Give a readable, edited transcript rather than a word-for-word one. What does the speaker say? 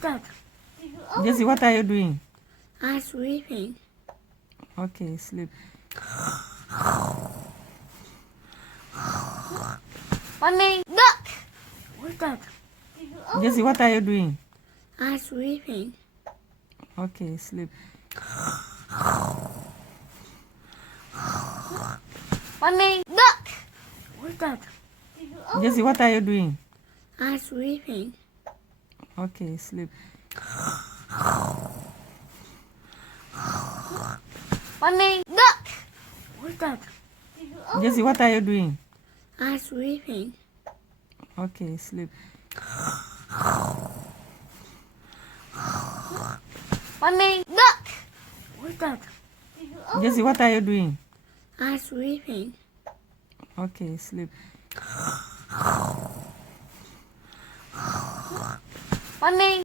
that? Jesse, what are you doing? I'm sleeping. Okay, sleep. Mommy, look! What's that? Jesse, what are you doing? I'm sleeping. Okay, sleep. Mommy, look! What's that? Jesse, what are you doing? I'm sleeping. Okay, sleep. Mommy, look! What's that? Jesse, what are you doing? I'm sleeping. Okay, sleep. Mommy, look! What's that? Jesse, what are you doing? I'm sleeping. Okay, sleep. Mommy.